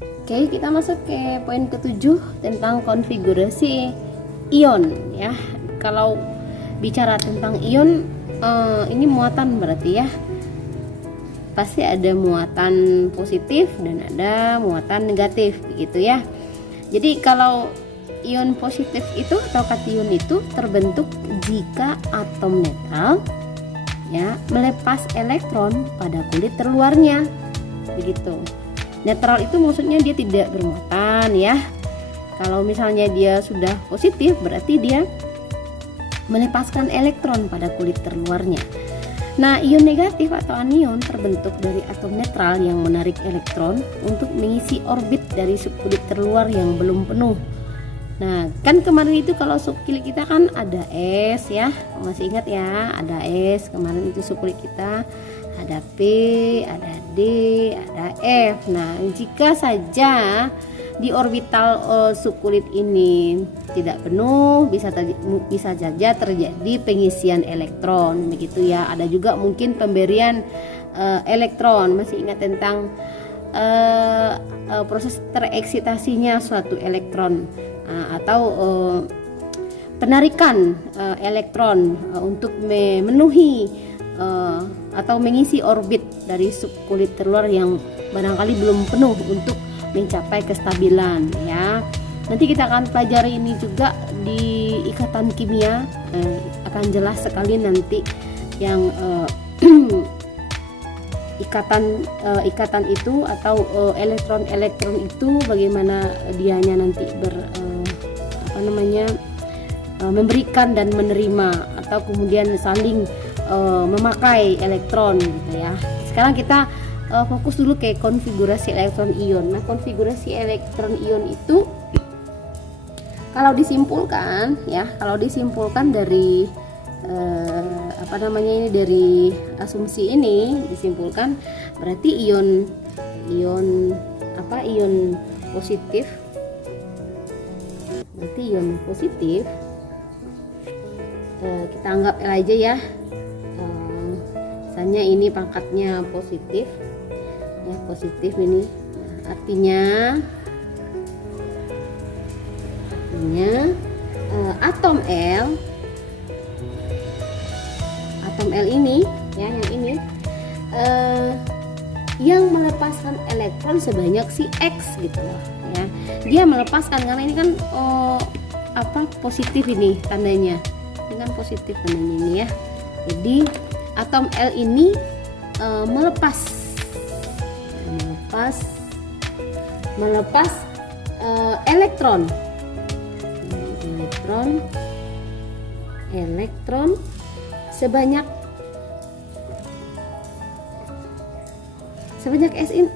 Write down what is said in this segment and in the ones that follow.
Oke, kita masuk ke poin ketujuh tentang konfigurasi ion ya. Kalau bicara tentang ion, ini muatan berarti ya. Pasti ada muatan positif dan ada muatan negatif begitu ya. Jadi kalau ion positif itu atau kation itu terbentuk jika atom netral ya melepas elektron pada kulit terluarnya. Begitu. Netral itu maksudnya dia tidak bermuatan ya. Kalau misalnya dia sudah positif berarti dia melepaskan elektron pada kulit terluarnya. Nah, ion negatif atau anion terbentuk dari atom netral yang menarik elektron untuk mengisi orbit dari subkulit terluar yang belum penuh. Nah, kan kemarin itu kalau subkulit kita kan ada S ya, masih ingat ya, ada S kemarin itu subkulit kita, ada P, ada D, ada F. Nah, jika saja di orbital subkulit ini tidak penuh, bisa saja terjadi pengisian elektron, begitu ya. Ada juga mungkin pemberian elektron. Masih ingat tentang proses tereksitasinya suatu elektron atau penarikan elektron untuk memenuhi atau mengisi orbit dari subkulit terluar yang barangkali belum penuh untuk mencapai kestabilan ya. Nanti kita akan pelajari ini juga di ikatan kimia, akan jelas sekali nanti yang ikatan itu atau elektron itu bagaimana dianya nanti memberikan dan menerima atau kemudian saling memakai elektron gitu ya. Sekarang kita fokus dulu ke konfigurasi elektron ion. Nah, konfigurasi elektron ion itu kalau disimpulkan dari dari asumsi ini disimpulkan berarti ion positif. Berarti ion positif kita anggap L aja ya. Misalnya ini pangkatnya positif. Ya, positif ini. Nah, artinya atom L ini ya, yang ini yang melepaskan elektron sebanyak si X gitu loh ya. Dia melepaskan karena ini kan positif ini tandanya. Ini kan positif tandanya ini ya. Jadi atom L ini melepas elektron sebanyak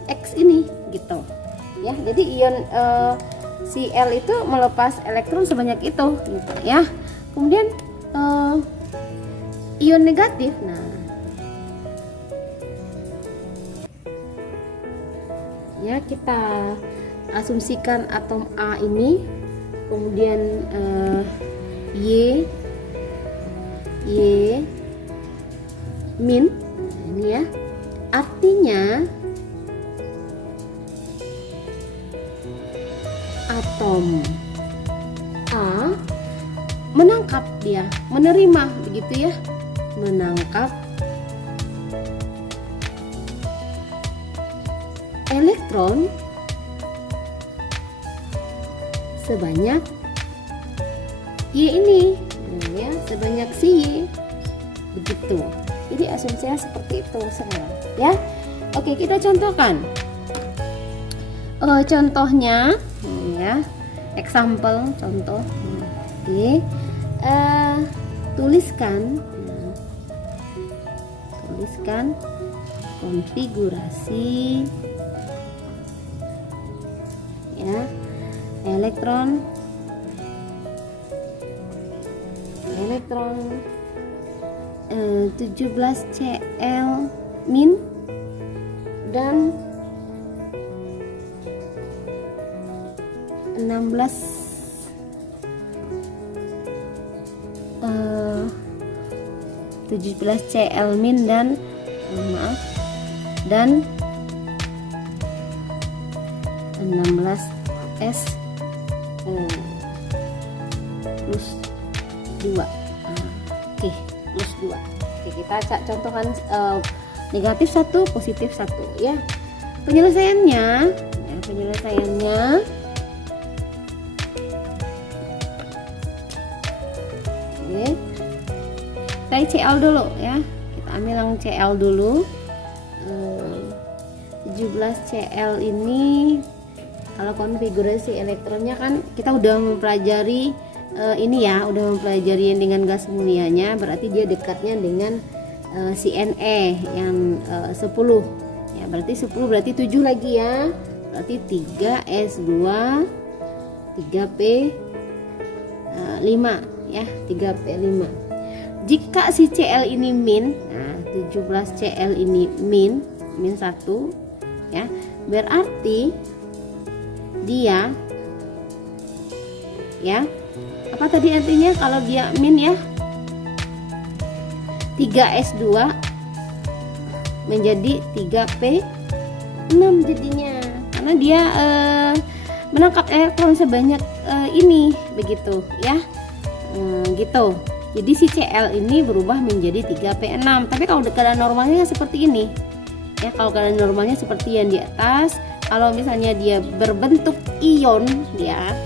X ini gitu ya. Jadi ion Cl itu melepas elektron sebanyak itu gitu ya. Kemudian ion negatif, nah ya kita asumsikan atom A ini, kemudian Y min ini ya, artinya atom A menangkap, dia menerima begitu ya, menangkap elektron sebanyak Y ini ya, sebanyak si Y begitu. Jadi asumsinya seperti itu sekarang ya. Oke, kita contohkan contohnya ya, example contoh. Oke, tuliskan konfigurasi ya elektron 17Cl min dan 17Cl min dan 16S plus 2. Oke, plus 2. Oke, kita contohkan negatif 1, positif 1 ya. Penyelesaiannya oke. Kita CL dulu ya. Kita ambil yang CL dulu. 17 CL ini kalau konfigurasi elektronnya kan kita udah mempelajari ini ya, udah mempelajari yang dengan gas mulianya, berarti dia dekatnya dengan si Ne yang 10 ya, berarti 10 berarti 7 lagi ya, berarti 3S2 3P5 ya, 3P5. Jika si Cl ini min, nah 17 Cl ini min 1 ya, berarti dia ya, apa tadi artinya kalau dia min ya, 3S2 menjadi 3P6 jadinya, karena dia menangkap elektron sebanyak ini begitu ya, gitu. Jadi si Cl ini berubah menjadi 3P6. Tapi kalau keadaan normalnya seperti ini ya, kalau keadaan normalnya seperti yang di atas. Kalau misalnya dia berbentuk ion, dia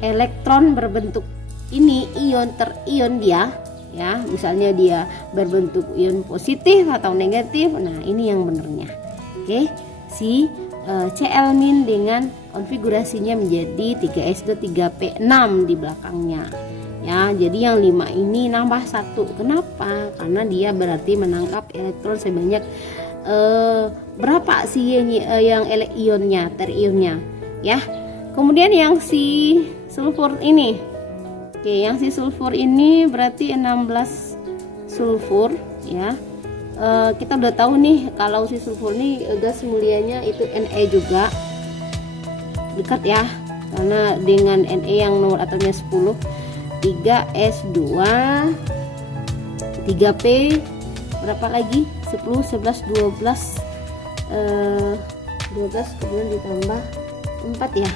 elektron berbentuk ini, ion terion dia ya, misalnya dia berbentuk ion positif atau negatif, nah ini yang benernya. Oke, si Cl min dengan konfigurasinya menjadi 3S2 3P6 di belakangnya ya. Jadi yang 5 ini nambah 1. Kenapa? Karena dia berarti menangkap elektron sebanyak berapa sih yang ionnya, terionnya ya. Kemudian yang si sulfur ini, oke, yang si sulfur ini berarti 16 sulfur ya. Kita udah tahu nih kalau si sulfur ini gas mulianya itu Ne juga, dekat ya, karena dengan Ne yang nomor atomnya 10. 3S2 3P berapa lagi, 10 11 12 kemudian ditambah 4 ya,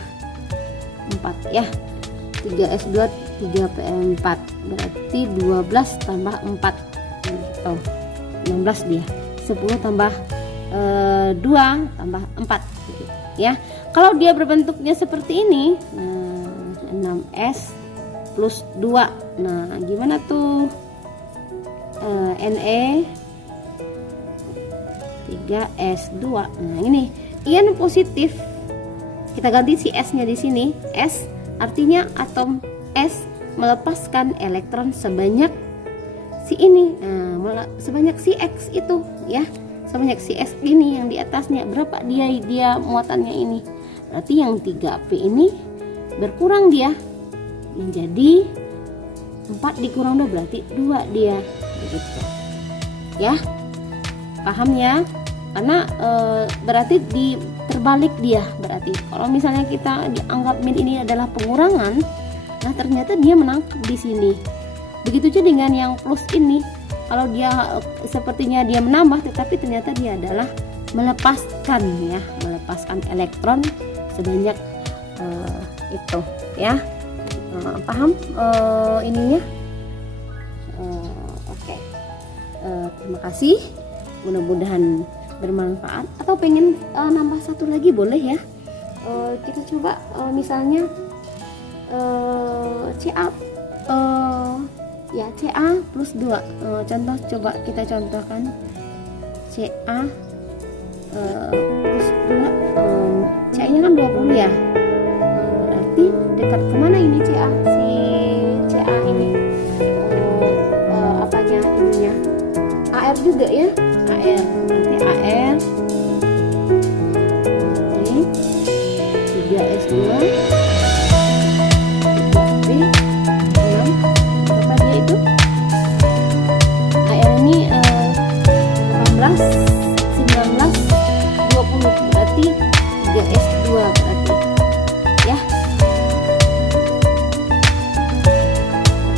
4 ya, 3S2 3P4 berarti 12 tambah 4 gitu, 16 dia, 10 tambah 2 tambah 4 gitu ya. Kalau dia berbentuknya seperti ini, 6S plus 2, nah gimana tuh, Ne 3S2. Nah, ini ion positif. Kita ganti si S-nya di sini. S artinya atom S melepaskan elektron sebanyak si ini. Nah, sebanyak si X itu ya. Sebanyak si S ini yang di atasnya. Berapa dia muatannya ini? Berarti yang 3P ini berkurang dia. Menjadi 4 dikurang 2 berarti 2 dia. Begitu. Ya. Paham ya? Karena berarti terbalik dia. Berarti kalau misalnya kita dianggap min ini adalah pengurangan, nah ternyata dia menangkap di sini. Begitu juga dengan yang plus ini. Kalau dia sepertinya dia menambah, tetapi ternyata dia adalah melepaskan ya, melepaskan elektron sebanyak itu ya. Paham ininya? Oke. Terima kasih. Mudah-mudahan bermanfaat. Atau pengen nambah satu lagi boleh ya. Kita coba misalnya Ca ya, Ca plus 2. Contoh, coba kita contohkan Ca plus 2. Ca nya kan 20 ya. Berarti dekat kemana ini Ca? Si Ca ini apanya ininya? AR juga ya. AR, berarti AR ini 3S2 B 6, berapa dia itu? AR ini 18 19 20, berarti 3S2 berarti ya.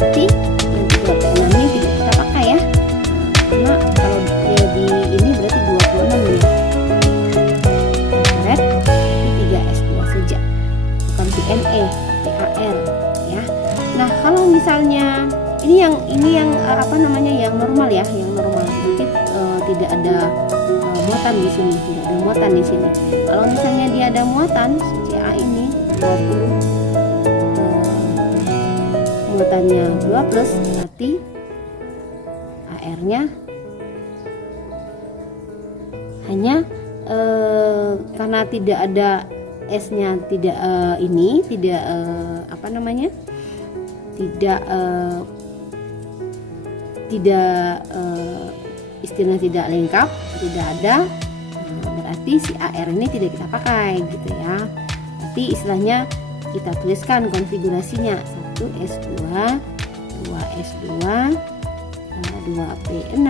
Berarti yang 3P6 ini tidak kita pakai ya, karena kalau di ini berarti 26 ya. Red 3S2 saja. HE CAR ya. Nah, kalau misalnya ini yang apa namanya, yang normal ya, yang normal, berarti tidak ada muatan di sini, tidak ada muatan di sini. Kalau misalnya dia ada muatan, si CA ini 20, muatannya 2 plus, berarti AR-nya hanya karena tidak ada S-nya, tidak ini tidak apa namanya, tidak istilah tidak lengkap, tidak ada, berarti si AR ini tidak kita pakai gitu ya. Berarti istilahnya kita tuliskan konfigurasinya 1S2, 2S2, 2P6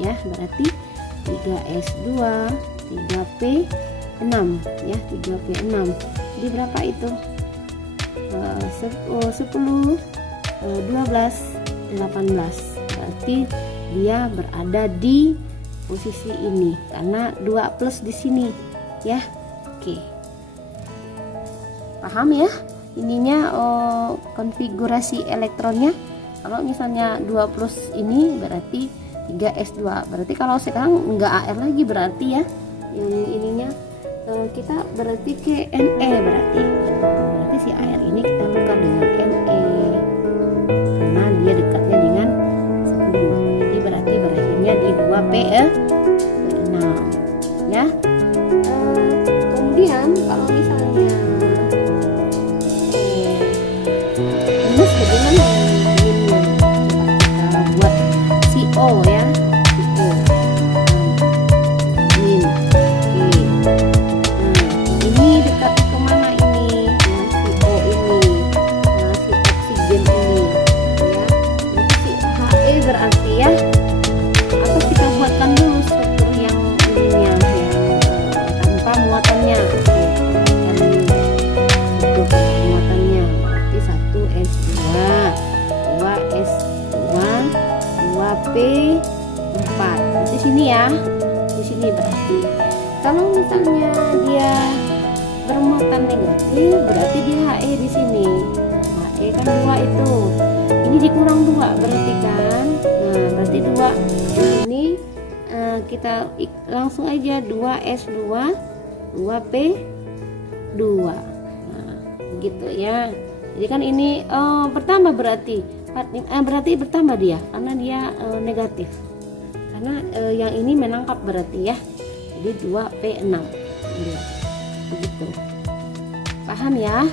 ya, berarti 3S2, 3P6 ya, 3P6. Jadi berapa itu? 10, 12, 18. Berarti dia berada di posisi ini karena 2 plus di sini ya. Oke. Paham ya? Ininya konfigurasi elektronnya. Kalau misalnya 2 plus ini berarti 3S2. Berarti kalau sekarang enggak AR lagi berarti ya. Yang ininya kita berarti ke NE, berarti si AR ini kita tukar dengan NE karena dia dekatnya dengan 10. Jadi berarti berakhirnya di 2P6 ya. Kemudian kalau misalnya minus, bagaimana minusnya? Kita buat CO ya, CO min. Ini dekat ke mana ini? CO ini, si oksigen ini ya. Nanti si HE berarti ya. Atau kita buatkan dulu struktur yang ininya, yang tanpa muatannya. Struktur muatannya berarti 1S2, 2S2, 2P4 di sini ya, di sini. Berarti kalau misalnya dia bermuatan negatif, berarti dia HE di sini. HE kan 2 itu, ini dikurang 2 berarti kan. Nah, berarti 2 ini kita langsung aja 2S2, 2P2. Nah, gitu ya. Jadi kan ini bertambah, berarti bertambah dia karena dia negatif. Karena yang ini menangkap berarti ya. Jadi 2P6. Begitu. Paham ya?